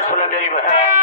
कर सुने मेरी बहन।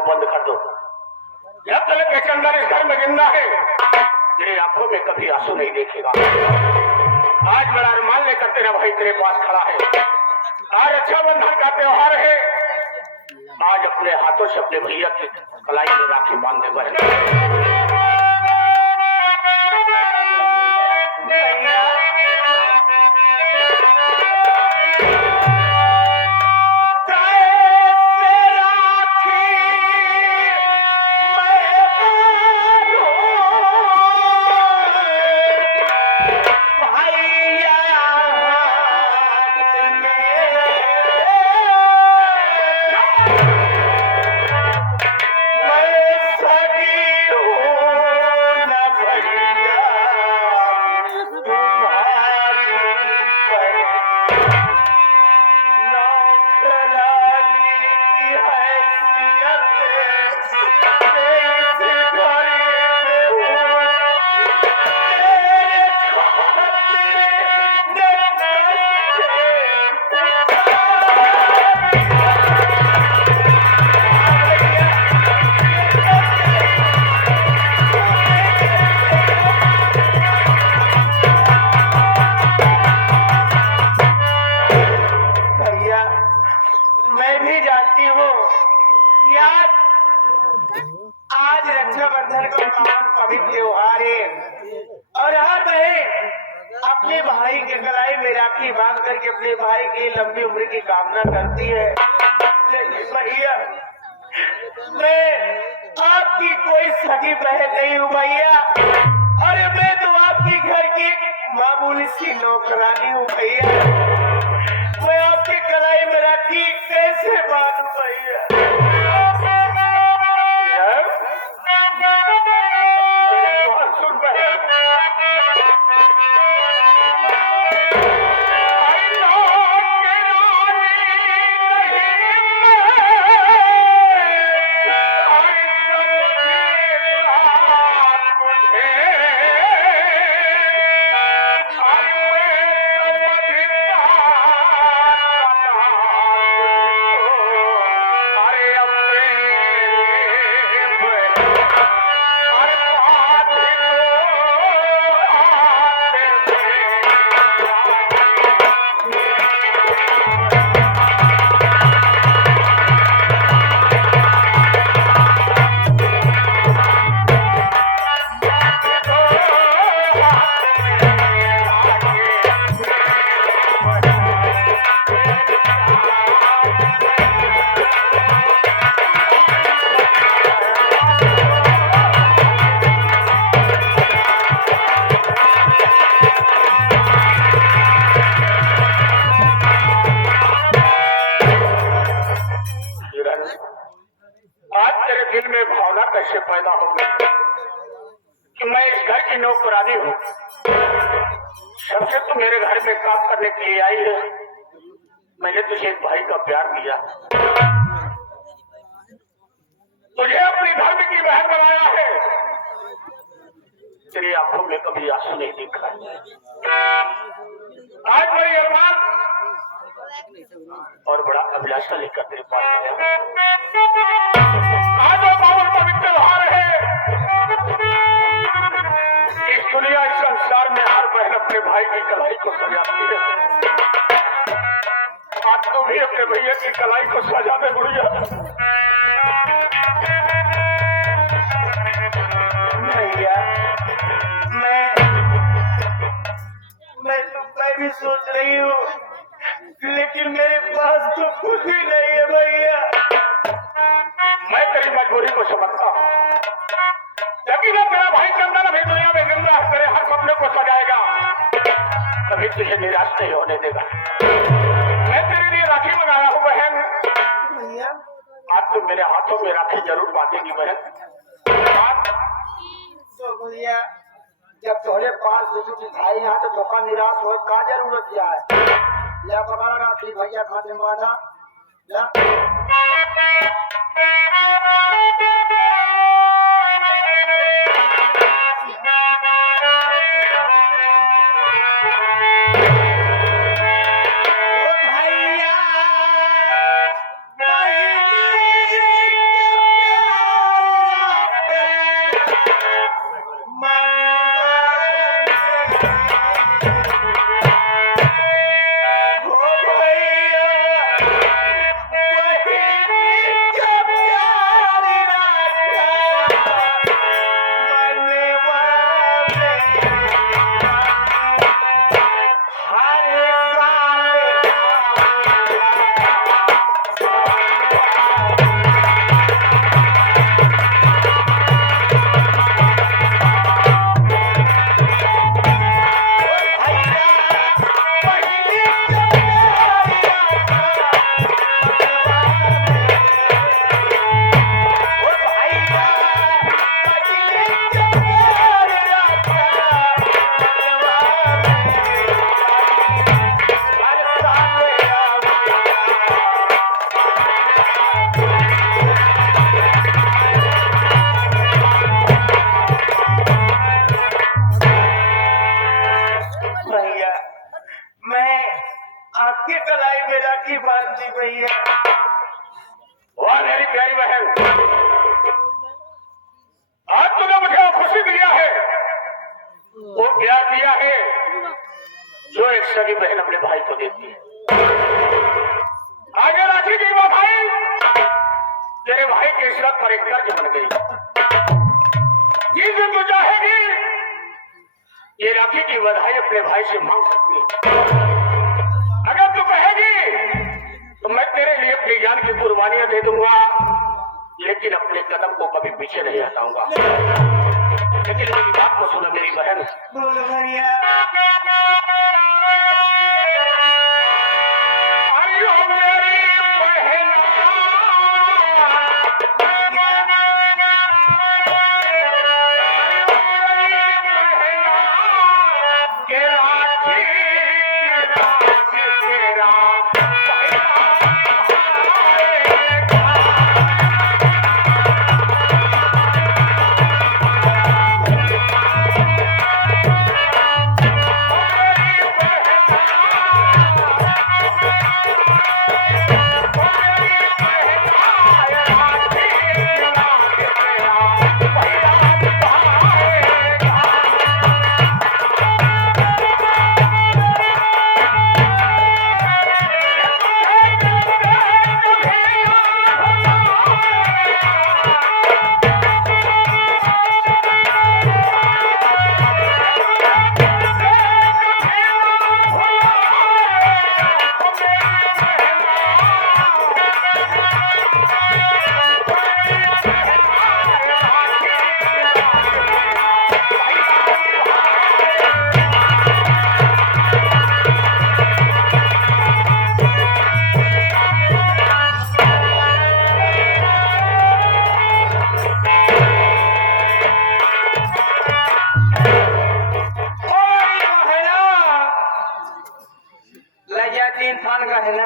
बंद कर दो। जब तक के चंदन इस घर में जिंदा है तेरे आंखों में कभी आंसू नहीं देखेगा। आज बड़ा अरमान लेकर तेरा भाई तेरे पास खड़ा है। आज रक्षाबंधन का त्योहार है। आज अपने हाथों से अपने भैया की कलाई में राखी बांध दे बहन। आज रक्षाबंधन का पवित्र त्योहार है और आज बहन अपने भाई के गलाई में राखी बांध करके अपने भाई की लंबी उम्र की कामना करती है। लेकिन भैया मैं आपकी कोई सगी बहन नहीं हूँ भैया। अरे मैं तो आपकी घर की मामूली सी नौकरानी हूँ भैया। मैं आपकी कलाई में राखी कैसे बांधूं भैया? दिल में भावना कैसे पैदा हो गई कि मैं इस घर की नौकरानी हूँ। सबसे तो मेरे घर में काम करने के लिए आई है। मैंने तुझे एक भाई का प्यार दिया, तुझे अपनी धर्म की बहन बनाया है। तेरी आंखों में कभी आंसू नहीं दिखा। आज मेरी अरमान और बड़ा अभिलाषा लेकर तेरे पास आया। आज वो पावन पवित्र त्योहार है। इस दुनिया इस संसार में हर बहन अपने भाई की कलाई को सजाती है। आज तू भी अपने भैया की कलाई को सजा दे बुढ़िया। भी नहीं है भैया। मैं तेरी मजबूरी को समझता हूँ, लेकिन अब मेरा भाई चंदन अभी दुनिया में जिंदा है, तेरे हर सपने को सजाएगा, कभी तुझे निराश नहीं होने देगा। मैं तेरे लिए राखी मंगाया हूँ बहन, भैया आज तुम मेरे हाथों में राखी जरूर बांधेगी बहन। तो भैया जब तोहरे पास कुछ दिखाई यहाँ तो धोखा निराश हो का जरूरत है। या पकड़ा राखी भैया खाते बांधा या आपकी कलाई में राखी बांध दी भैया। वाह मेरी प्यारी बहन, आज तूने मुझे वो खुशी दिया है, वो प्यार दिया है जो एक सगी बहन अपने भाई को देती है। आगे राखी की वो भाई तेरे भाई के इशरत पर एक कर्ज बन गई। जिस दिन तू चाहेगी ये राखी की बधाई अपने भाई से मांग सकती है। अगर तू कहेगी तो मैं तेरे लिए अपनी जान की कुर्बानियां दे दूंगा, लेकिन अपने कदम को कभी पीछे नहीं हटाऊंगा। लेकिन मेरी बात को सुनो मेरी बहन। बोलो भैया। इंसान का है ना,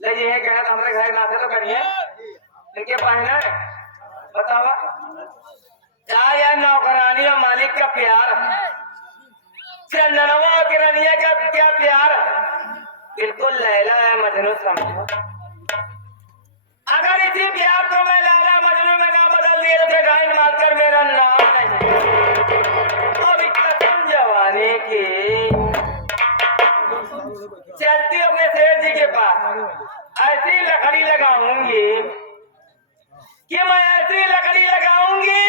ले ये कहना तो हमारे घर नाते तो करिए इनके पहना है। बतावा क्या या नौकरानी और मालिक का प्यार, चंदनवा और किरनिया का क्या प्यार, बिल्कुल लैला है मजनू समझो। अगर इसी प्यार को मैं लैला मजनू में ना बदल दिए तो गाइड मारकर मेरा नाम नहीं। अभी कसम जवानी की चलती अपने सेठ जी के पास ऐसी लकड़ी लगाऊंगी कि मैं ऐसी लकड़ी लगाऊंगी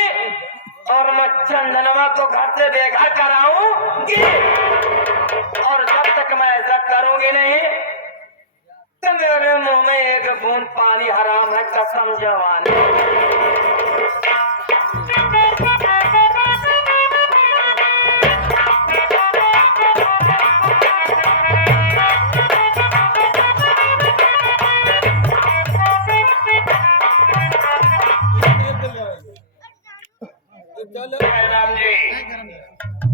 और मैं चंदनवा को घर से बेघर कराऊंगी। और जब तक मैं ऐसा करूंगी नहीं मेरे मुंह में एक बूंद पानी हराम है, कसम जवानी। जय राम जी,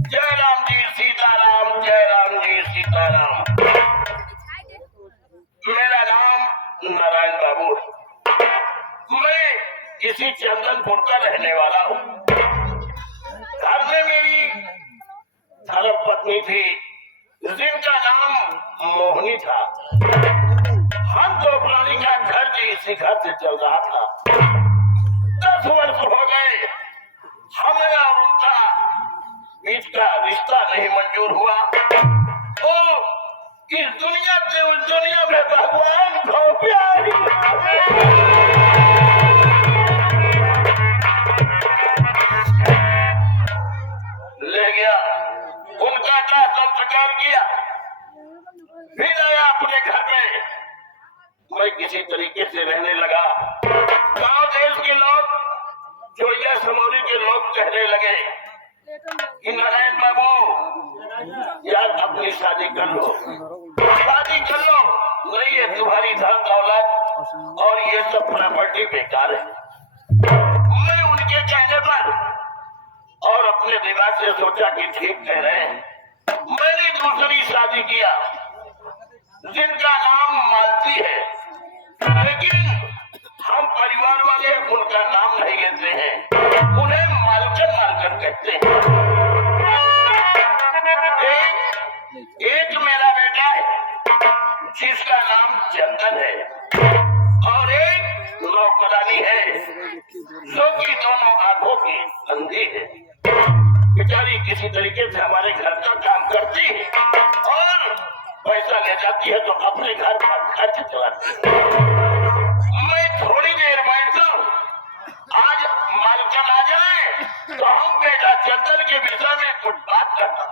जय राम जी, सीताराम, जय राम जी, सीताराम। मेरा नाम नारायण बाबू है। मैं इसी चंदनपुर का रहने वाला हूँ। घर में मेरी धर्म पत्नी थी जिनका नाम मोहनी था। हम दो प्राणी का घर भी इसी घर से चल रहा था। 10 वर्ष हो गए, हमें और उनका बीच का रिश्ता नहीं मंजूर हुआ। तो इस दुनिया से उस दुनिया में भगवान को प्यार ले गया, उनका दाह संस्कार किया, फिर आया अपने घर में। मैं किसी तरीके से रहने लगा। गांव देश के लोग, जो यह समौली के लोग कहने लगे कि नारायण बाबू यार अपनी शादी कर लो, शादी कर लो, नहीं ये तुम्हारी धन दौलत और ये सब प्रॉपर्टी बेकार है। मैं उनके कहने पर और अपने दिमाग से सोचा कि ठीक कह रहे हैं। मैंने दूसरी शादी किया जिनका नाम मालती है, लेकिन हम परिवार वाले उनका नाम नहीं लेते हैं, उन्हें मालकन मालकन कहते हैं। एक मेरा बेटा है जिसका नाम चंदन है, और एक नौकरानी है जो कि दोनों आंखों की अंधी है। बेचारी किसी तरीके से हमारे घर का काम करती है और पैसा ले जाती है तो अपने घर का खर्च चलाती है। मैं थोड़ी देर बैठता हूँ, आज मालकन आ जाए तो हम बेटा चंदन के विषय में कुछ बात करता।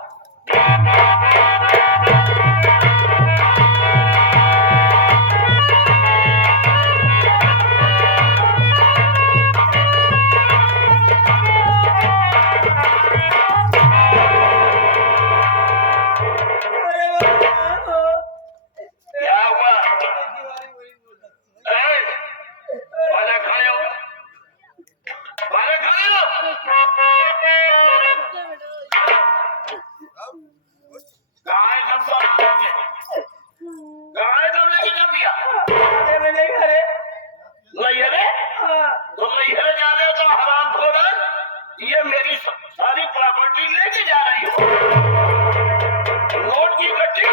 क्या हुआ? वाले खड़े हो, वाले खड़े हो। कहाँ है सब सारे? कहाँ है सब लेके जब दिया? नहीं है रे? तुम नहीं है जा रहे हो तो हराम खोर, ये मेरी सारी प्रॉपर्टी लेके जा रही हो। नोट की गड्डी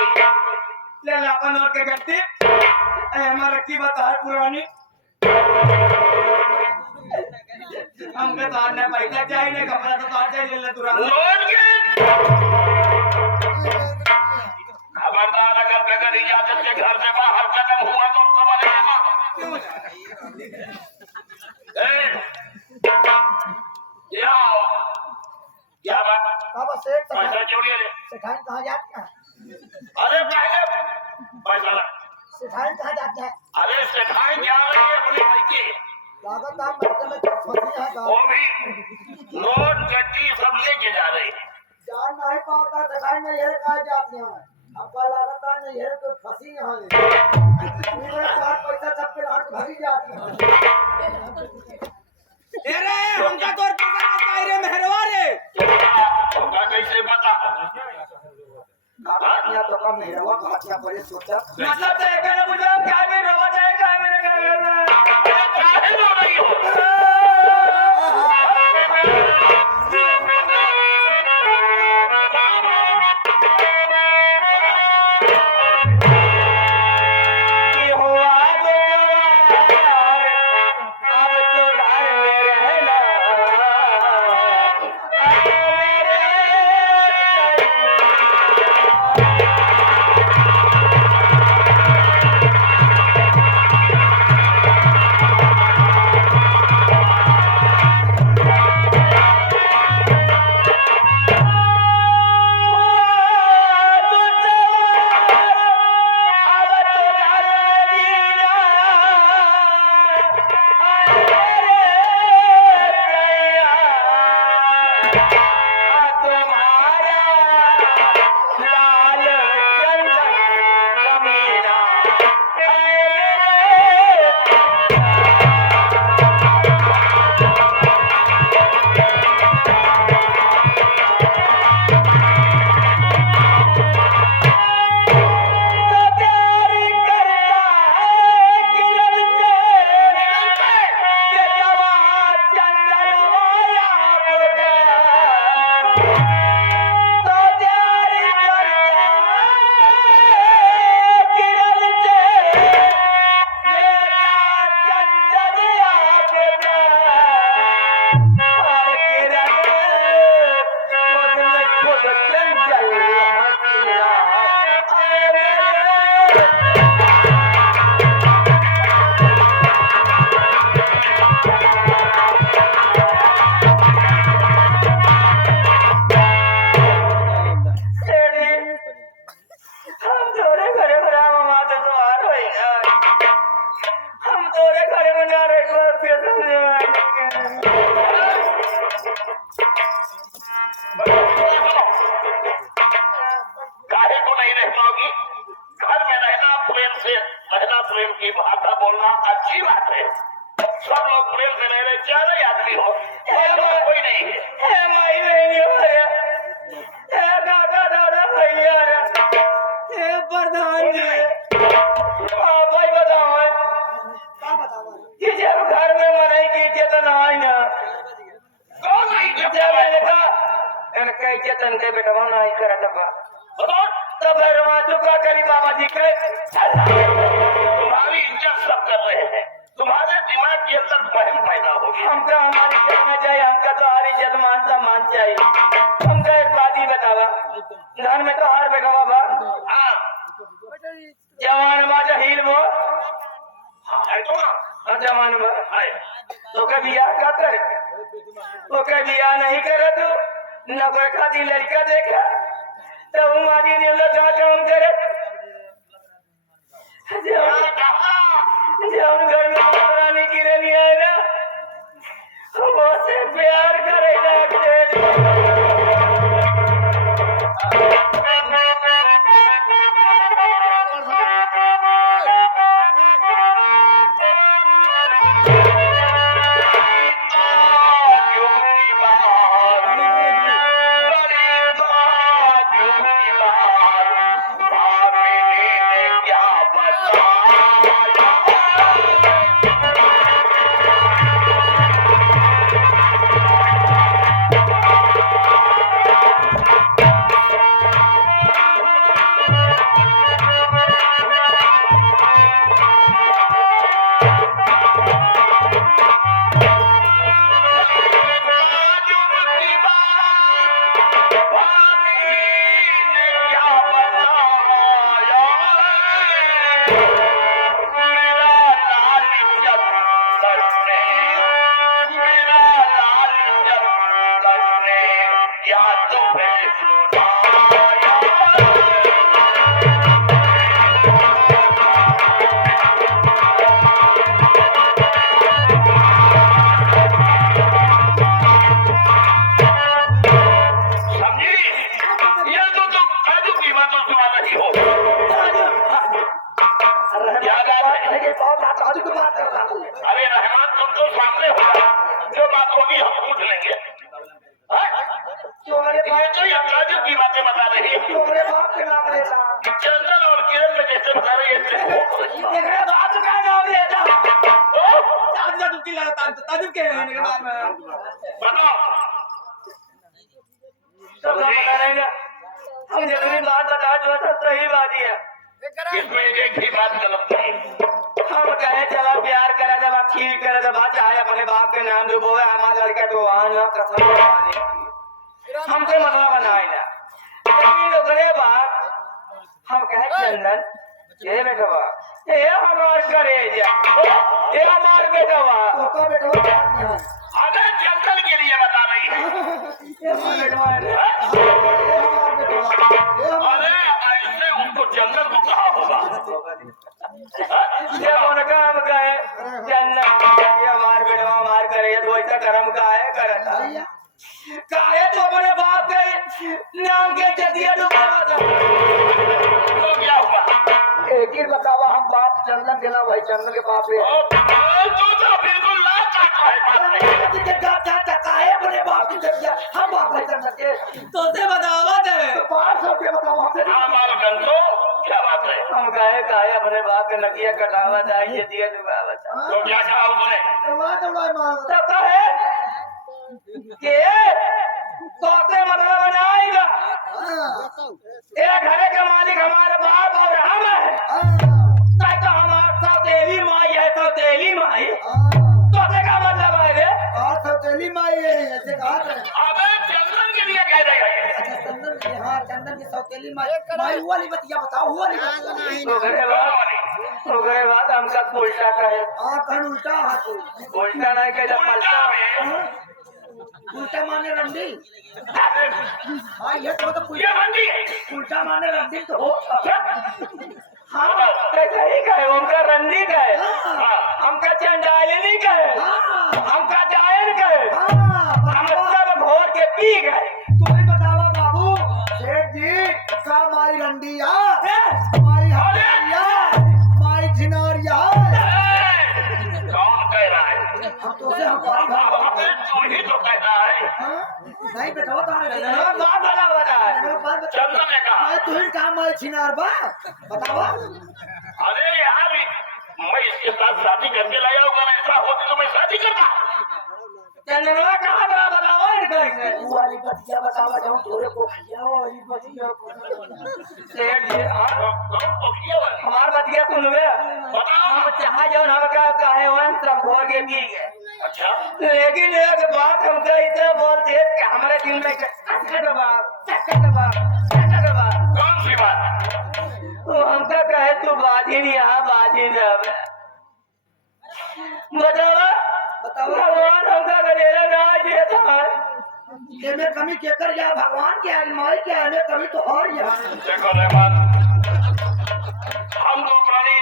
ले लापन और के गट्टी हमारा रखी बता है पुरानी। हमके तो आने पैसा चाहिए, नहीं कपड़ा तो तार चाहिए, ले तुरंत नोट के खबरदार, अगर बगैर इजाजत के घर से बाहर कदम हुआ तो समझ लेना। क्या हो? क्या बात? पैसा चोरी है? सिखाई कहाँ जाती है? अरे पहले पैसा ला। सिखाई कहाँ जाती है? अरे सिखाई जा रही है अपनी भाई की, लागत आप मरते में कुछ फंसी है वो भी नोट गड्डी सब लेके जा रही है। जान नहीं पाता सिखाई नहीं है कहाँ जाती है? आपका लागत नहीं है तो फंसी यहाँ ले पैसा सबके हाथ भरी जाती है। अरे हमका तो पैसा ना चाहिए रे मेहरवा रे। होगा कैसे पता? घाटिया तो कम नहीं रहा, घाटिया परे सोचा मतलब तो एक ना मुझे क्या भी रवा जाएगा मेरे घर में। काहे रो रही हो? कि हुआ दो यार, अब तो घर में रहना, अब मेरे चाहिए। कि जब घर में मनाई की इज्जत ना आई ना कौन नहीं जब जब मैंने कहा इनका इज्जत इनके बेटवा ना ही करा था बताओ तब घरवा चुका करी बाबा जी के तुम्हारी इज्जत सब कर रहे हैं, तुम्हारे दिमाग के अंदर बहम पैदा होगी। हमका हमारी करना चाहिए, हमका तो हर इज्जत मान चाहिए। हमका एक बात ही बतावा घर में तो हार बेटवा बा हाँ जवान बा जहील वो है तो ना और जवान बा है तो कभी बियाह का कर वो कभी बियाह नहीं करे तो न कोई खाती लड़का देखा तो हमारी दिल लगा काम करे जब घर में पुरानी किरण आए ना वो से प्यार करेगा अरे रहमान तुम तो सामने हो, जो बात होगी हम पूछ लेंगे। ये तो अंग्रेजों की बातें बता रही है। तुम्हारे बाप के नाम लेता चंदन और किरण में जैसे बता रही है मेरे बाप का नाम लेता ताजुब के बताओ तो बता रहेगा हम जितनी बात बता जो सब सही बात ही है इसमें एक ही बात गलत नहीं। हम कहे चला प्यार करे जब खीर करे जब चाहे अपने बाप के नाम जो बोले हमारा लड़का तो वहां ना कसम हमसे मतलब बनाए ना लेकिन ओकरे बात हम कहे चंदन ये बेटवा ये हमार करेजा ये हमार बेटवा ओका बेटवा अबे चंदन के लिए बता रही है। ये हमार बेटवा है अरे ऐसे उसको चंदन को कहा होगा। ये उनका हम कहे चंदन ये हमार बेटवा हमार करेजा तो ऐसा कर्म का है करता काहे तो अपने बाप के नाम के जदिया डुबावा था तो क्या हुआ? एक ही बतावा हम बाप चंदन के ना भाई चंदन के बाप है तो बिल्कुल ना चाहता है। काहे अपने बाप की जदिया हम बाप है चंदन के तो से बतावा दे 500 रुपये बताओ हमसे हाँ मालकन तो क्या बात है? हम काहे अपने बाप के नकिया कटावा चाहिए दिया डुबावा था तो क्या कहा उसने? दौड़ाए मार तो कहे के तोते मतलब बनाएगा एक घरे के मालिक हमारे बाप और हम है तो हमारे सौतेली माई है सौतेली माई तोते का मतलब है रे और सौतेली माई है ऐसे कहा था अबे चंदन के लिए कह रहे हैं। अच्छा चंदन की हाँ चंदन की सौतेली माई माई हुआ नहीं बतिया बताओ हुआ नहीं तो गए बात हमका उल्टा कहे हाँ कहन उल्टा हाथ उल्टा नहीं कहे जब उल्टा में उल्टा माने रंडी हाँ ये तो ये मंडी है। उल्टा माने रंडी तो हो हाँ कैसे ही कहे उनका रंडी कहे हाँ हमका चंडालिनी कहे हमका जायन कहे हम सब घोर के पी गए तुम्हें बतावा बाबू सेठ जी का माई रंडिया माई हरिया माई झिनारिया कौन कह रहा है? हम तो से हमारी भाई अबे तू ही तो कहता है। नहीं बेटा तारे बात वाला बता है चंदन ने कहा मैं तू ही काम माई छिनार बा बतावा अरे यहाँ भी मैं इसके साथ शादी करके लाया हूँ, अगर ऐसा होती तो मैं शादी करता। चंदनवा कहाँ गया बताओ इनका इसे। तू वाली बतिया बतावा जाऊं तोरे को खिया वाली बतिया को सेठ जी हमार बतिया सुनवे। बताओ। हम चाह जो हम का कहे वन सब भोर के पी गए। अच्छा, लेकिन एक बात हमको इसे बोलते कि हमारे दिल में चक्कर दबा कौन सी बात? तो हमका कहे तू बाजी नहीं यहाँ बाजी न अब बतावा भगवान हमका करेगा ना ये था ये में कमी केकर या भगवान के माई के आने कमी तो और यहाँ देखो रहमान, हम दो प्राणी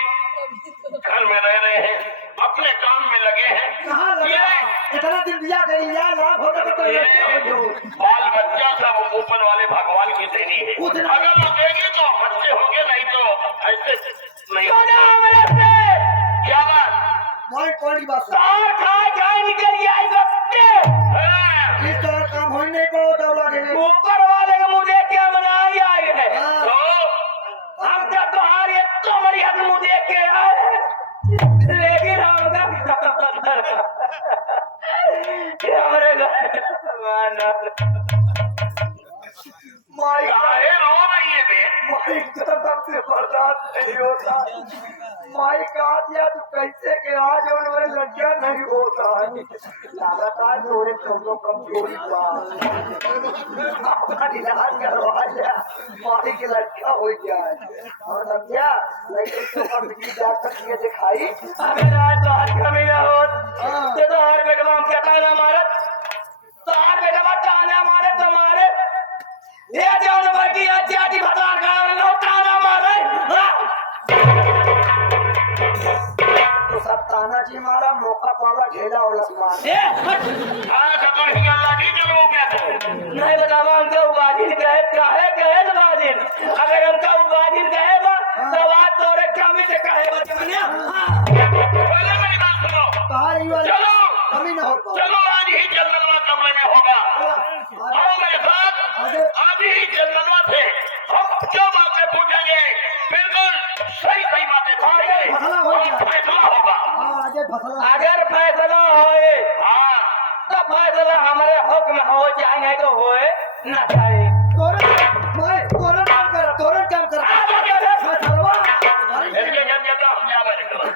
घर में रह रहे हैं, अपने काम में लगे हैं। कहाँ लगा इतना दिन दिया करी या लाभ होगा तो ये बाल बच्चा सब ऊपर वाले भगवान की देनी है। कुछ ना- अगर वो देंगे तो बच्चे होंगे, नहीं तो ऐसे नहीं। सोना हमारे से क्या बात माई कौन की बात सार खाए जाए निकल गया इस वक्त है? इस तरह काम हो नहीं को दौड़ा देने ऊपर वाले को मुझे क्या मनाई आए है। हाँ, तो हम तो तुम्हारी इतना बड़ी हद मुझे के आए हैं। लेकिन हमका हमारे माई काहे रो रही है बे? माई कसम से बर्दाश्त नहीं होता माई कहा दिया तू कैसे के आज और मेरे लड़कियां नहीं होता है लगातार थोड़े कमजोर कमजोरी अपना इलाज करवा लिया माई की लड़कियां हो जाए और समझा लेकिन तो कभी डॉक्टर ने दिखाई अगर आज तो हाथ कमी ना हो तो हर बेटवा हम क्या कहना मारे तो हर बेटवा ताना मारे तुम्हारे ये जान बाकी आज जाति भतार का लो ताना मारे तो सब ताना जी मारा मौका पावा ढेला और लसमान ए आज तो ही अल्लाह की जरूर हो गया तो नहीं बतावा हमका उबादिन कहे उबादिन अगर हमका उबादिन कहे तो बात तोरे कमी से कहे बचमनिया पहले मेरी बात सुनो। कहा रही वाली चलो कमी ना हो पाए चलो, आज ही जलनवा कमरे में होगा। आओ मेरे साथ, आज ही जलनवा से हम जो बातें पूछेंगे बिल्कुल सही सही बातें पूछेंगे और फैसला होगा। आज फसला अगर फैसला होए हाँ, तो फैसला हमारे हुक्म हो चाहे तो होए ना चाहे तोरण काम कर फसलवा इसके जब हम जावे नहीं करें,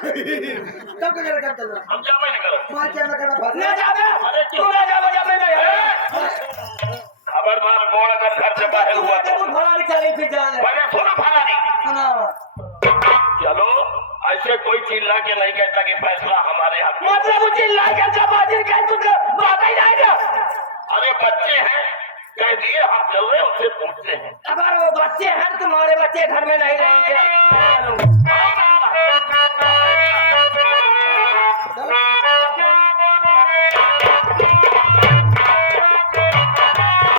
कब कर काम चल रहा हम जावे नहीं करें। मां क्या करना ना फसला जावे तू ना जावे जावे नहीं खबरदार मोड़ अगर घर से बाहर हुआ तो फला निकाली फिर जाने पहले सुनो फला नहीं। सुना चलो, ऐसे कोई चिल्ला के नहीं कहता कि फैसला हमारे हाथ में। मतलब उसे लाकर का बाजिर का कुछ बात ही नहीं ना अरे बच्चे हैं, कह दिए हम चल रहे हैं, उससे पूछते हैं। अगर वो बच्चे हैं तुम्हारे बच्चे घर में नहीं रहेंगे